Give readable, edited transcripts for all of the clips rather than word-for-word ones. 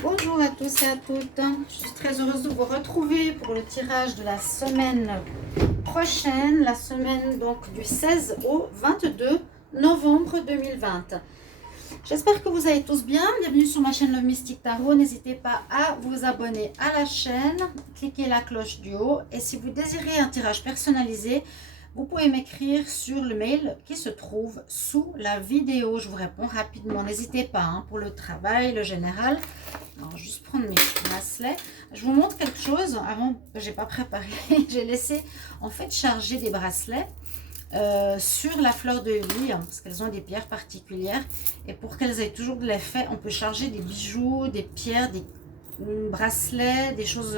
Bonjour à tous et à toutes, je suis très heureuse de vous retrouver pour le tirage de la semaine prochaine, la semaine donc du 16 au 22 novembre 2020. J'espère que vous allez tous bien, bienvenue sur ma chaîne Love Mystic Tarot, n'hésitez pas à vous abonner à la chaîne, cliquez la cloche du haut et si vous désirez un tirage personnalisé, vous pouvez m'écrire sur le mail qui se trouve sous la vidéo. Je vous réponds rapidement. N'hésitez pas pour le travail, le général. Alors, juste prendre mes bracelets. Je vous montre quelque chose. Avant, je n'ai pas préparé. J'ai laissé en fait charger des bracelets sur la fleur de vie parce qu'elles ont des pierres particulières. Et pour qu'elles aient toujours de l'effet, on peut charger des bijoux, des pierres, des bracelets, des choses...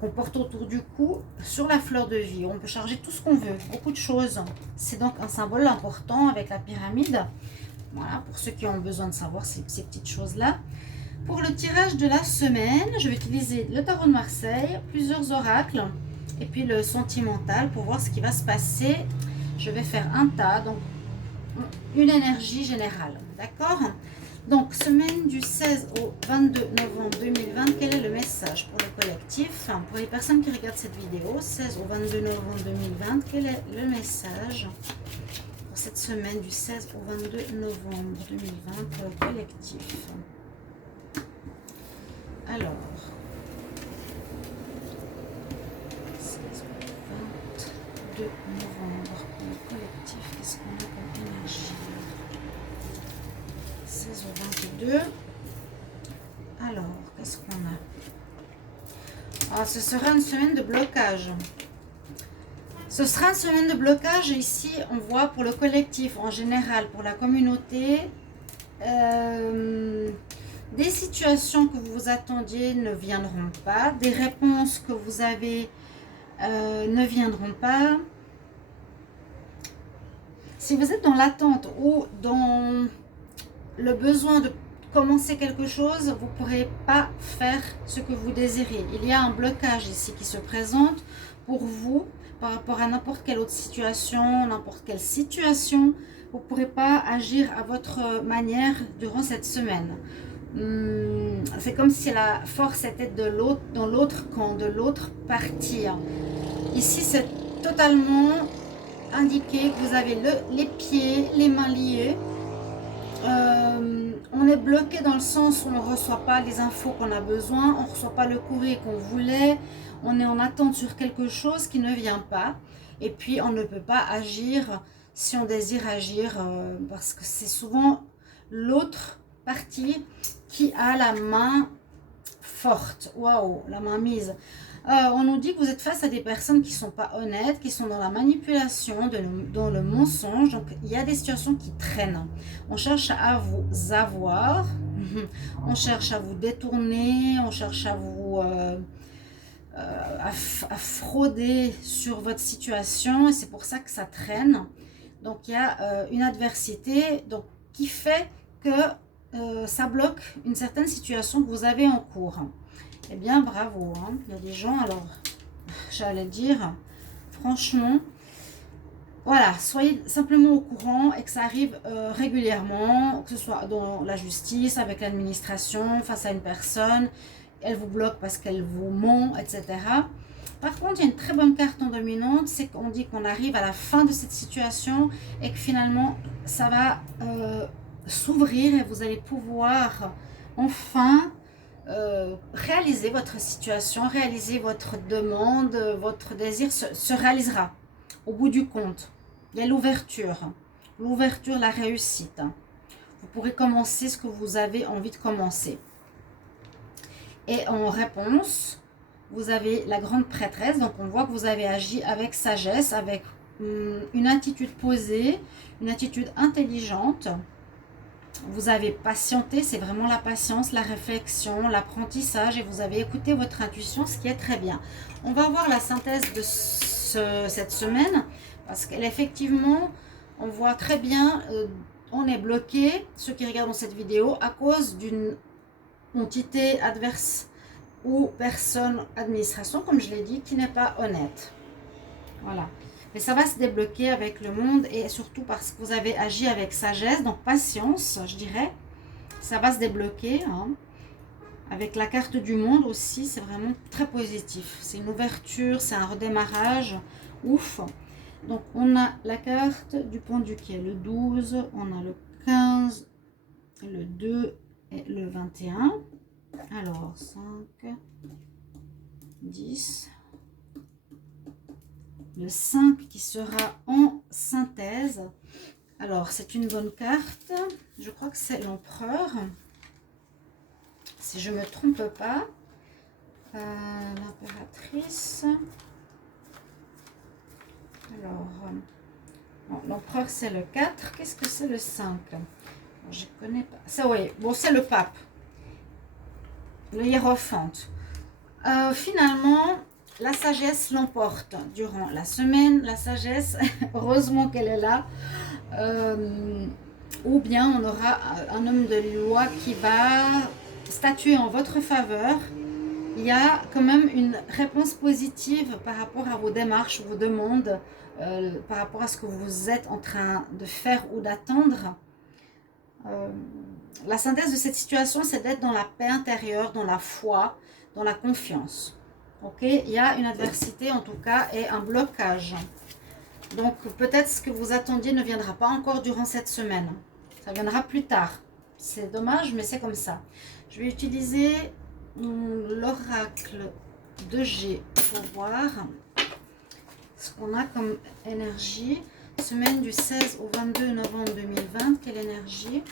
qu'on porte autour du cou sur la fleur de vie. On peut charger tout ce qu'on veut, beaucoup de choses. C'est donc un symbole important avec la pyramide. Voilà, pour ceux qui ont besoin de savoir ces petites choses-là. Pour le tirage de la semaine, je vais utiliser le tarot de Marseille, plusieurs oracles et puis le sentimental pour voir ce qui va se passer. Je vais faire un tas, donc une énergie générale, d'accord ? Donc, semaine du 16 au 22 novembre 2020, quel est le message pour le collectif? Pour les personnes qui regardent cette vidéo, 16 au 22 novembre 2020, quel est le message pour cette semaine du 16 au 22 novembre 2020 pour le collectif? Alors, 16 au 22 novembre pour le collectif, qu'est-ce qu'on a comme énergie? 16 au 22. Alors, qu'est-ce qu'on a? Ah, ce sera une semaine de blocage. Ce sera une semaine de blocage. Ici, on voit pour le collectif en général, pour la communauté, des situations que vous attendiez ne viendront pas. Des réponses que vous avez ne viendront pas. Si vous êtes dans l'attente ou dans le besoin de commencer quelque chose, vous ne pourrez pas faire ce que vous désirez. Il y a un blocage ici qui se présente pour vous par rapport à n'importe quelle autre situation, n'importe quelle situation. Vous ne pourrez pas agir à votre manière durant cette semaine. C'est comme si la force était de l'autre, dans l'autre camp, de l'autre partie. Ici, c'est totalement indiqué que vous avez les pieds, les mains liés. On est bloqué dans le sens où on ne reçoit pas les infos qu'on a besoin, on ne reçoit pas le courrier qu'on voulait, on est en attente sur quelque chose qui ne vient pas. Et puis, on ne peut pas agir si on désire agir parce que c'est souvent l'autre partie qui a la main forte. Waouh, la main mise. On nous dit que vous êtes face à des personnes qui ne sont pas honnêtes, qui sont dans la manipulation, dans le mensonge. Donc, il y a des situations qui traînent. On cherche à vous avoir, on cherche à vous détourner, on cherche à vous à frauder sur votre situation. Et c'est pour ça que ça traîne. Donc, il y a une adversité donc, qui fait que ça bloque une certaine situation que vous avez en cours. Eh bien, bravo. Il y a des gens, alors, j'allais dire, franchement, voilà, soyez simplement au courant et que ça arrive régulièrement, que ce soit dans la justice, avec l'administration, face à une personne, elle vous bloque parce qu'elle vous ment, etc. Par contre, il y a une très bonne carte en dominante, c'est qu'on dit qu'on arrive à la fin de cette situation et que finalement, ça va s'ouvrir et vous allez pouvoir enfin réaliser votre situation, réaliser votre demande, votre désir se réalisera au bout du compte. Il y a l'ouverture, la réussite. Vous pourrez commencer ce que vous avez envie de commencer. Et en réponse, vous avez la grande prêtresse, donc on voit que vous avez agi avec sagesse, avec une attitude posée, une attitude intelligente. Vous avez patienté, c'est vraiment la patience, la réflexion, l'apprentissage et vous avez écouté votre intuition, ce qui est très bien. On va voir la synthèse de cette semaine parce qu'effectivement, on voit très bien, on est bloqué, ceux qui regardent cette vidéo, à cause d'une entité adverse ou personne, administration, comme je l'ai dit, qui n'est pas honnête. Voilà. Mais ça va se débloquer avec le monde et surtout parce que vous avez agi avec sagesse, donc patience, je dirais. Ça va se débloquer. Avec la carte du monde aussi, c'est vraiment très positif. C'est une ouverture, c'est un redémarrage. Ouf. Donc, on a la carte du pendu qui est le 12, on a le 15, le 2 et le 21. Alors, 5, 10. Le 5 qui sera en synthèse. Alors, c'est une bonne carte. Je crois que c'est l'empereur. Si je ne me trompe pas. L'impératrice. Alors, bon, l'empereur c'est le 4. Qu'est-ce que c'est le 5? Je ne connais pas. Ça, oui, bon, c'est le pape. Le hiérophante. Finalement, la sagesse l'emporte durant la semaine. La sagesse, heureusement qu'elle est là. Ou bien on aura un homme de loi qui va statuer en votre faveur. Il y a quand même une réponse positive par rapport à vos démarches, vos demandes, par rapport à ce que vous êtes en train de faire ou d'attendre. La synthèse de cette situation, c'est d'être dans la paix intérieure, dans la foi, dans la confiance. Ok, il y a une adversité en tout cas et un blocage. Donc peut-être ce que vous attendiez ne viendra pas encore durant cette semaine. Ça viendra plus tard. C'est dommage, mais c'est comme ça. Je vais utiliser l'oracle de G pour voir ce qu'on a comme énergie. Semaine du 16 au 22 novembre 2020. Quelle énergie?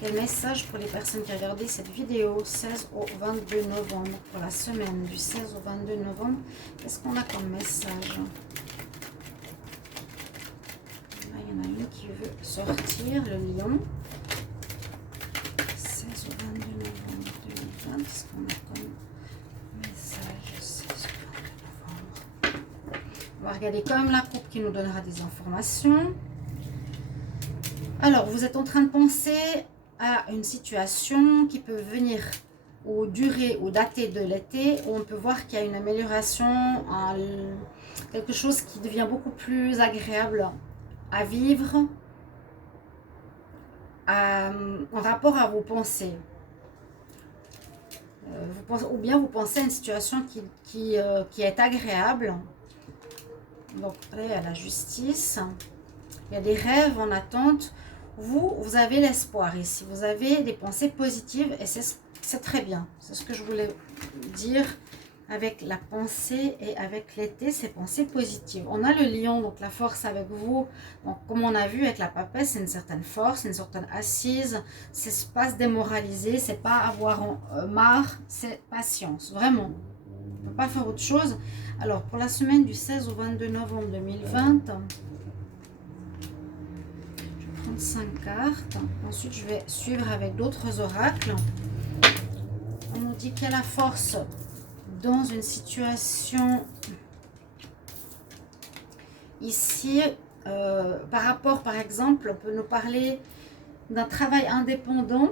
Quel message pour les personnes qui regardent cette vidéo 16 au 22 novembre, pour la semaine du 16 au 22 novembre, qu'est-ce qu'on a comme message? Là, il y en a une qui veut sortir, le lion. 16 au 22 novembre 2020, qu'est-ce qu'on a comme message 16 au 22 novembre? On va regarder quand même la coupe qui nous donnera des informations. Alors, vous êtes en train de penser à une situation qui peut venir ou durer ou dater de l'été, où on peut voir qu'il y a une amélioration, quelque chose qui devient beaucoup plus agréable à vivre, en rapport à vos pensées. Ou bien vous pensez à une situation qui est agréable. Donc là, il y a la justice, il y a des rêves en attente. Vous avez l'espoir ici, vous avez des pensées positives et c'est très bien. C'est ce que je voulais dire avec la pensée et avec l'été, ces pensées positives. On a le lion, donc la force avec vous. Donc, comme on a vu avec la papesse, c'est une certaine force, une certaine assise. C'est pas se démoraliser, c'est pas avoir marre, c'est patience, vraiment. On ne peut pas faire autre chose. Alors, pour la semaine du 16 au 22 novembre 2020... 5 cartes. Ensuite, je vais suivre avec d'autres oracles. On nous dit qu'il y a la force dans une situation ici. Par rapport, par exemple, on peut nous parler d'un travail indépendant.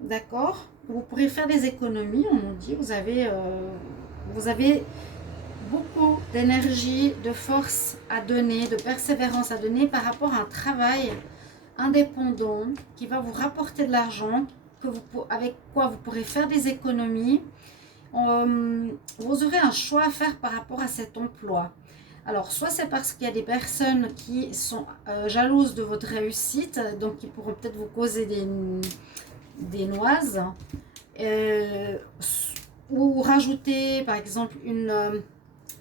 D'accord? Vous pourrez faire des économies. On nous dit, vous avez beaucoup d'énergie, de force à donner, de persévérance à donner par rapport à un travail indépendant qui va vous rapporter de l'argent, avec quoi vous pourrez faire des économies. Vous aurez un choix à faire par rapport à cet emploi. Alors, soit c'est parce qu'il y a des personnes qui sont jalouses de votre réussite, donc qui pourront peut-être vous causer des noises, ou rajouter, par exemple,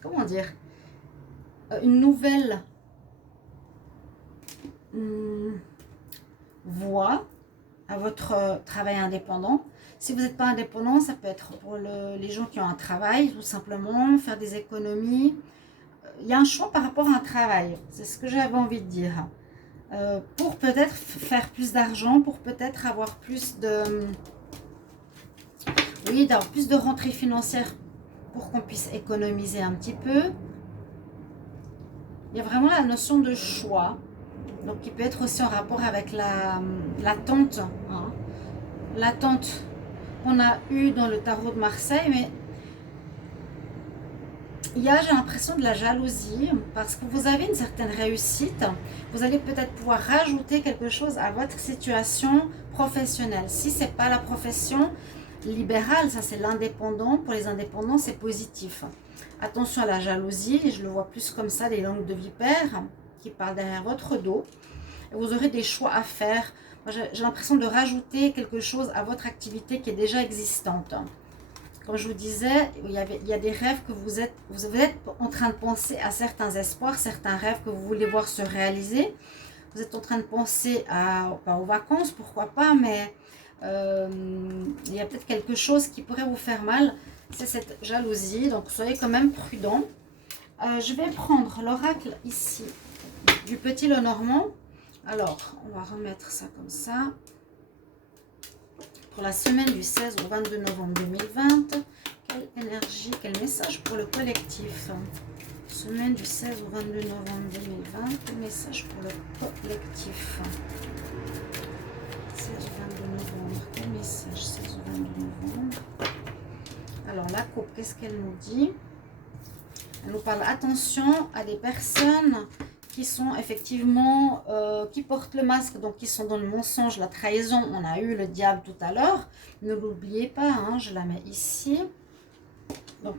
comment dire, une nouvelle voie à votre travail indépendant. Si vous n'êtes pas indépendant, ça peut être pour les gens qui ont un travail, tout simplement, faire des économies. Il y a un choix par rapport à un travail, c'est ce que j'avais envie de dire. Pour peut-être faire plus d'argent, pour peut-être avoir plus d'avoir plus de rentrée financière pour qu'on puisse économiser un petit peu. Il y a vraiment la notion de choix. Donc, qui peut être aussi en rapport avec l'attente. Hein. L'attente qu'on a eue dans le tarot de Marseille. Mais il y a, j'ai l'impression, de la jalousie parce que vous avez une certaine réussite. Vous allez peut-être pouvoir rajouter quelque chose à votre situation professionnelle. Si ce n'est pas la profession libérale, ça c'est l'indépendant. Pour les indépendants, c'est positif. Attention à la jalousie, je le vois plus comme ça, des langues de vipère qui parlent derrière votre dos. Et vous aurez des choix à faire. J'ai l'impression de rajouter quelque chose à votre activité qui est déjà existante. Comme je vous disais, il y a des rêves que vous êtes en train de penser à certains espoirs, certains rêves que vous voulez voir se réaliser. Vous êtes en train de penser aux vacances, pourquoi pas, mais il y a peut-être quelque chose qui pourrait vous faire mal. C'est cette jalousie, donc soyez quand même prudent. Je vais prendre l'oracle ici du Petit Lenormand. Alors, on va remettre ça comme ça. Pour la semaine du 16 au 22 novembre 2020, quelle énergie, quel message pour le collectif? Semaine du 16 au 22 novembre 2020, quel message pour le collectif? 16 au 22 novembre, quel message? 16 au 22 novembre. Alors la coupe, qu'est-ce qu'elle nous dit? Elle nous parle attention à des personnes qui sont effectivement, qui portent le masque, donc qui sont dans le mensonge, la trahison. On a eu le diable tout à l'heure. Ne l'oubliez pas, hein, je la mets ici. Donc,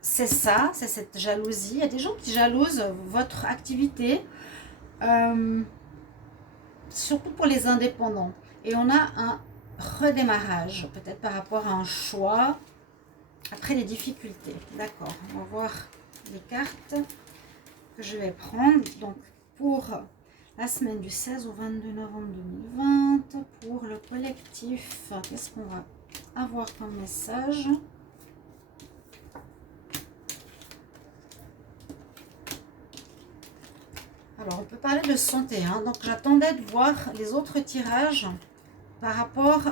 c'est ça, c'est cette jalousie. Il y a des gens qui jalousent votre activité, surtout pour les indépendants. Et on a un redémarrage, peut-être par rapport à un choix, après les difficultés. D'accord, on va voir les cartes que je vais prendre. Donc, pour la semaine du 16 au 22 novembre 2020, pour le collectif, qu'est-ce qu'on va avoir comme message? Alors, on peut parler de santé, hein. Donc, j'attendais de voir les autres tirages par rapport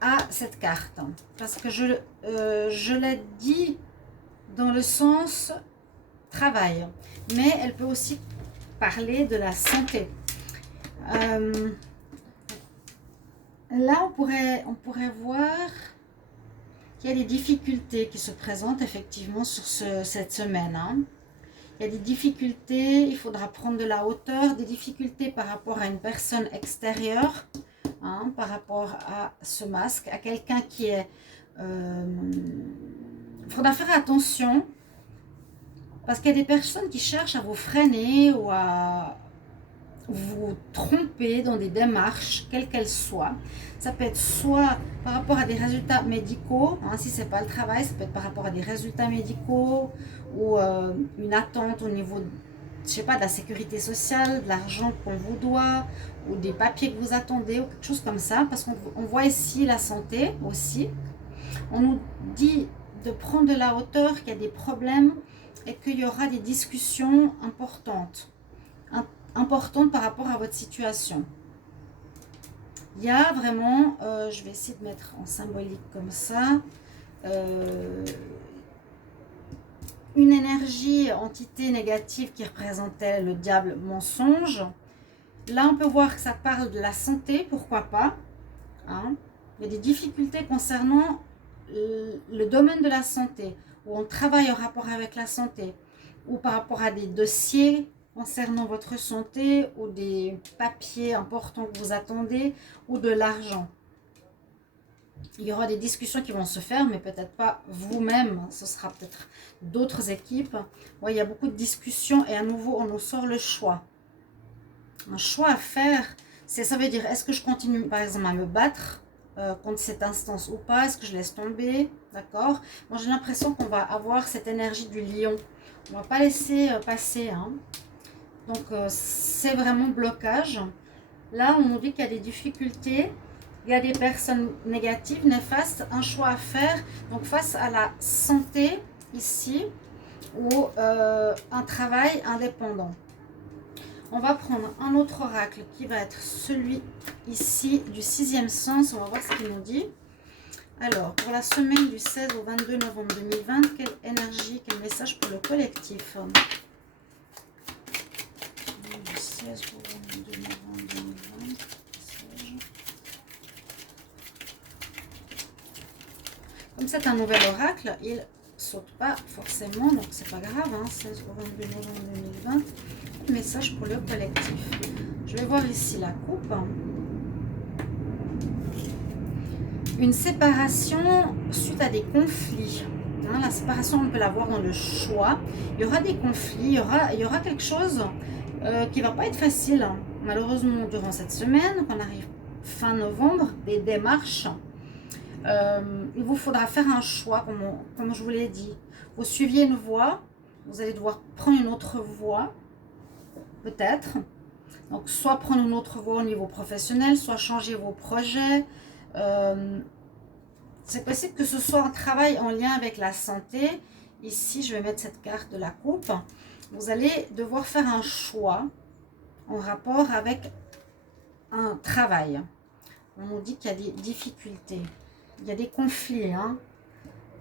à cette carte. Parce que je l'ai dit dans le sens travail. Mais elle peut aussi parler de la santé. Là, on pourrait voir qu'il y a des difficultés qui se présentent effectivement sur cette semaine, hein. Il y a des difficultés, il faudra prendre de la hauteur, des difficultés par rapport à une personne extérieure, hein, par rapport à ce masque, à quelqu'un qui est... il faudra faire attention, parce qu'il y a des personnes qui cherchent à vous freiner ou à vous tromper dans des démarches, quelles qu'elles soient. Ça peut être soit par rapport à des résultats médicaux, hein, si ce n'est pas le travail, ça peut être par rapport à des résultats médicaux ou une attente au niveau, je sais pas, de la sécurité sociale, de l'argent qu'on vous doit ou des papiers que vous attendez ou quelque chose comme ça, parce qu'on voit ici la santé aussi. On nous dit de prendre de la hauteur, qu'il y a des problèmes et qu'il y aura des discussions importantes par rapport à votre situation. Il y a vraiment, je vais essayer de mettre en symbolique comme ça, une énergie, entité négative qui représentait le diable mensonge. Là, on peut voir que ça parle de la santé, pourquoi pas, hein. Il y a des difficultés concernant le domaine de la santé, où on travaille en rapport avec la santé, ou par rapport à des dossiers concernant votre santé, ou des papiers importants que vous attendez, ou de l'argent. Il y aura des discussions qui vont se faire, mais peut-être pas vous-même, ce sera peut-être d'autres équipes. Ouais, il y a beaucoup de discussions, et à nouveau, on nous sort le choix. Un choix à faire, ça veut dire, est-ce que je continue, par exemple, à me battre contre cette instance ou pas? Est-ce que je laisse tomber? D'accord. Moi, j'ai l'impression qu'on va avoir cette énergie du lion. On ne va pas laisser passer, hein. Donc, c'est vraiment blocage. Là, on nous dit qu'il y a des difficultés. Il y a des personnes négatives, néfastes, un choix à faire. Donc, face à la santé, ici, ou un travail indépendant. On va prendre un autre oracle qui va être celui ici du 6e sens. On va voir ce qu'il nous dit. Alors, pour la semaine du 16 au 22 novembre 2020, quelle énergie, quel message pour le collectif? Du 16 au 22 novembre 2020. Comme c'est un nouvel oracle, il saute pas forcément, donc c'est pas grave, hein, 16 au 22 novembre 2020. Message pour le collectif. Je vais voir ici la coupe. Une séparation suite à des conflits. Hein, la séparation, on peut la voir dans le choix. Il y aura des conflits, il y aura quelque chose qui ne va pas être facile. Hein. Malheureusement, durant cette semaine, quand on arrive fin novembre, des démarches, il vous faudra faire un choix, comme je vous l'ai dit. Vous suiviez une voie, vous allez devoir prendre une autre voie, peut-être. Donc, soit prendre une autre voie au niveau professionnel, soit changer vos projets. C'est possible que ce soit un travail en lien avec la santé. Ici, je vais mettre cette carte de la coupe. Vous allez devoir faire un choix en rapport avec un travail. On nous dit qu'il y a des difficultés. Il y a des conflits. Hein.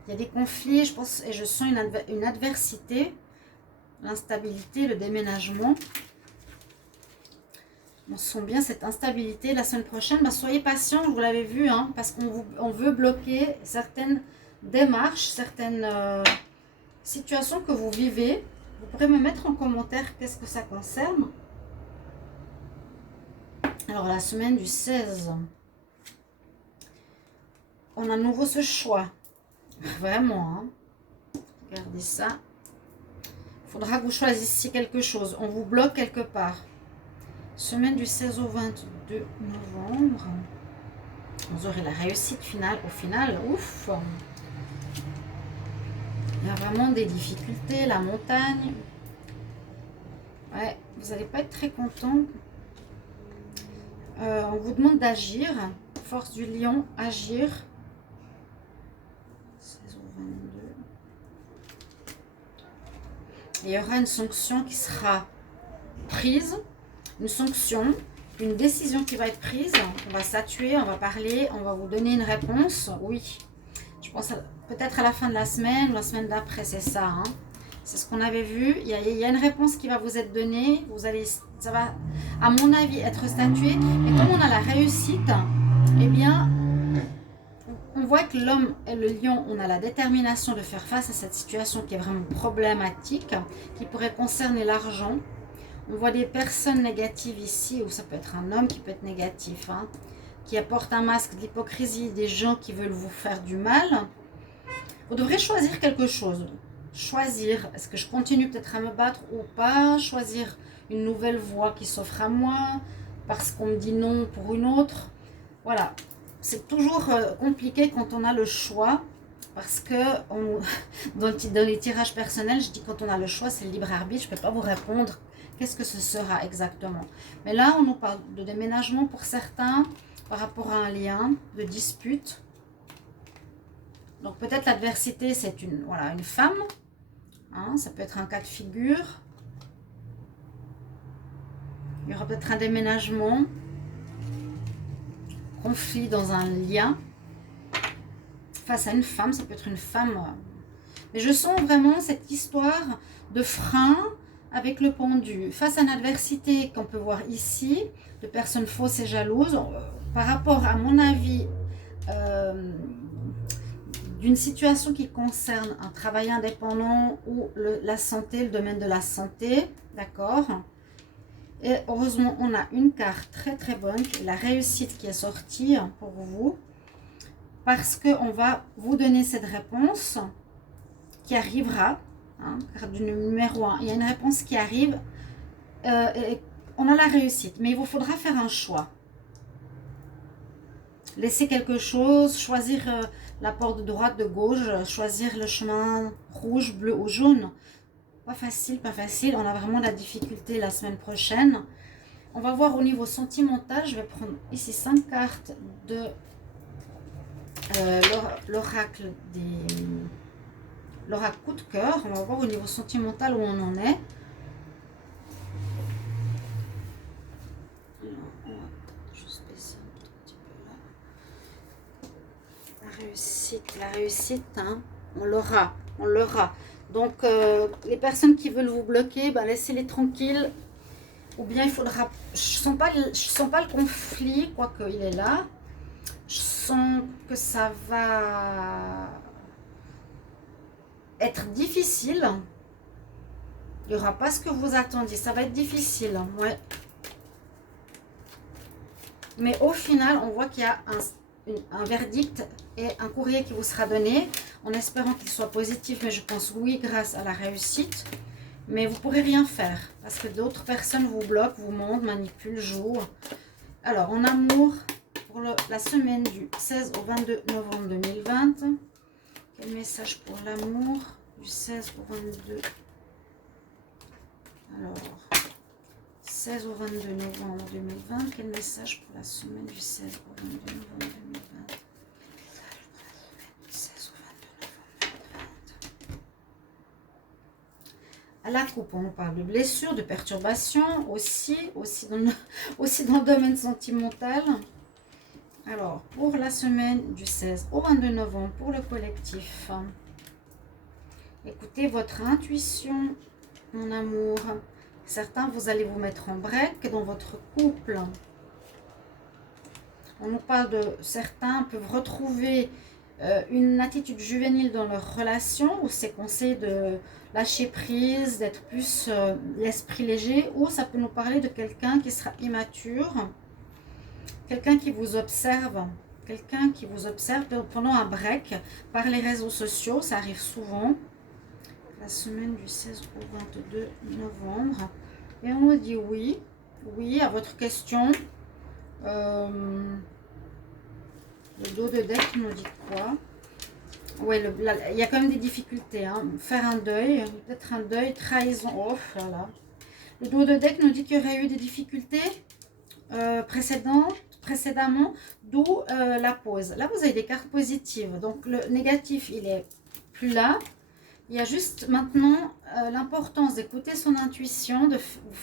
Il y a des conflits, je pense, et je sens une adversité, l'instabilité, le déménagement. On sent bien cette instabilité la semaine prochaine. Ben, soyez patients, vous l'avez vu, hein, parce qu'on veut bloquer certaines démarches, certaines situations que vous vivez. Vous pourrez me mettre en commentaire qu'est-ce que ça concerne. Alors, la semaine du 16, on a à nouveau ce choix. Vraiment, hein. Regardez ça. Il faudra que vous choisissiez quelque chose. On vous bloque quelque part. Semaine du 16 au 22 novembre. Vous aurez la réussite finale. Au final, ouf. Il y a vraiment des difficultés. La montagne. Ouais, vous n'allez pas être très content. On vous demande d'agir. Force du lion, agir. 16 au 22. Et il y aura une sanction qui sera prise. Une sanction, une décision qui va être prise. On va statuer, on va parler, on va vous donner une réponse. Oui, je pense peut-être à la fin de la semaine ou la semaine d'après, c'est ça. Hein. C'est ce qu'on avait vu. Il y a une réponse qui va vous être donnée. Ça va, à mon avis, être statué. Et comme on a la réussite, eh bien, on voit que l'homme et le lion, on a la détermination de faire face à cette situation qui est vraiment problématique, qui pourrait concerner l'argent. On voit des personnes négatives ici, ou ça peut être un homme qui peut être négatif, hein, qui apporte un masque d'hypocrisie, des gens qui veulent vous faire du mal. Vous devrez choisir quelque chose. Choisir, est-ce que je continue peut-être à me battre ou pas? Choisir une nouvelle voie qui s'offre à moi, parce qu'on me dit non pour une autre. Voilà, c'est toujours compliqué quand on a le choix, parce que dans les tirages personnels, je dis quand on a le choix, c'est le libre arbitre, je ne peux pas vous répondre. Qu'est-ce que ce sera exactement? Mais là, on nous parle de déménagement pour certains par rapport à un lien, de dispute. Donc peut-être l'adversité, c'est une femme. Hein, ça peut être un cas de figure. Il y aura peut-être un déménagement. Conflit dans un lien. Face à une femme, ça peut être une femme. Mais je sens vraiment cette histoire de frein avec le pendu, face à une adversité qu'on peut voir ici, de personnes fausses et jalouses, par rapport à mon avis, d'une situation qui concerne un travail indépendant ou la santé, le domaine de la santé, d'accord? Et heureusement, on a une carte très très bonne, la réussite qui est sortie pour vous, parce qu'on va vous donner cette réponse qui arrivera. Hein, carte du numéro 1, il y a une réponse qui arrive, et on a la réussite, mais il vous faudra faire un choix. Laisser quelque chose, choisir la porte de droite, de gauche, choisir le chemin rouge, bleu ou jaune. Pas facile, pas facile, on a vraiment de la difficulté la semaine prochaine. On va voir au niveau sentimental, je vais prendre ici 5 cartes de l'oracle des... L'oracle coup de cœur, on va voir au niveau sentimental où on en est. Alors, on va juste baisser un tout petit peu là. La réussite, hein, on l'aura. Donc, les personnes qui veulent vous bloquer, ben, laissez-les tranquilles. Ou bien il faudra... Je sens pas le conflit, quoique il est là. Je sens que ça va être difficile. Il n'y aura pas ce que vous attendiez. Ça va être difficile. Ouais. Mais au final, on voit qu'il y a un verdict et un courrier qui vous sera donné, en espérant qu'il soit positif. Mais je pense oui, grâce à la réussite. Mais vous ne pourrez rien faire parce que d'autres personnes vous bloquent, vous mentent, manipulent, jouent. Alors, en amour, pour la semaine du 16 au 22 novembre 2020, quel message pour l'amour du 16 au 22? Alors, 16 au 22 novembre 2020, quel message pour la semaine du 16 au 22 novembre 2020? À la coupe, on parle de blessures, de perturbations, aussi dans le domaine sentimental. Alors, pour la semaine du 16 au 22 novembre, pour le collectif, écoutez votre intuition, mon amour. Certains, vous allez vous mettre en break dans votre couple. On nous parle de certains peuvent retrouver une attitude juvénile dans leur relation, où c'est conseillé de lâcher prise, d'être plus l'esprit léger, ou ça peut nous parler de quelqu'un qui sera immature, quelqu'un qui vous observe pendant un break par les réseaux sociaux, ça arrive souvent. La semaine du 16 au 22 novembre, et on nous dit oui à votre question. Le dos de deck nous dit quoi? Oui, il y a quand même des difficultés. Hein. Faire un deuil, peut-être un deuil, trahison. Oh là là. Le dos de deck nous dit qu'il y aurait eu des difficultés précédemment, d'où la pause. Là, vous avez des cartes positives. Donc, le négatif, il est plus là. Il y a juste maintenant l'importance d'écouter son intuition.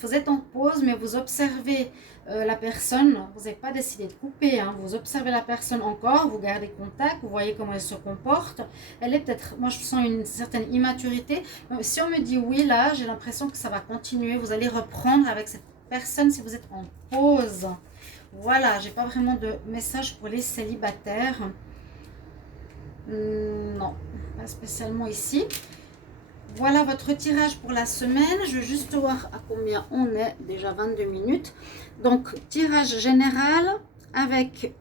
Vous êtes en pause, mais vous observez la personne. Vous n'avez pas décidé de couper. Hein, vous observez la personne encore. Vous gardez contact. Vous voyez comment elle se comporte. Elle est peut-être... Moi, je sens une certaine immaturité. Si on me dit oui, là, j'ai l'impression que ça va continuer. Vous allez reprendre avec cette personne si vous êtes en pause. Voilà, j'ai pas vraiment de message pour les célibataires. Non, pas spécialement ici. Voilà votre tirage pour la semaine. Je vais juste voir à combien on est. Déjà 22 minutes. Donc, tirage général avec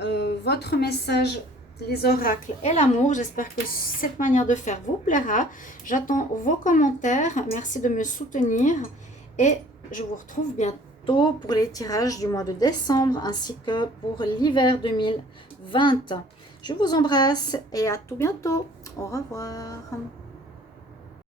votre message, les oracles et l'amour. J'espère que cette manière de faire vous plaira. J'attends vos commentaires. Merci de me soutenir. Et je vous retrouve bientôt pour les tirages du mois de décembre ainsi que pour l'hiver 2020. Je vous embrasse et à tout bientôt. Au revoir.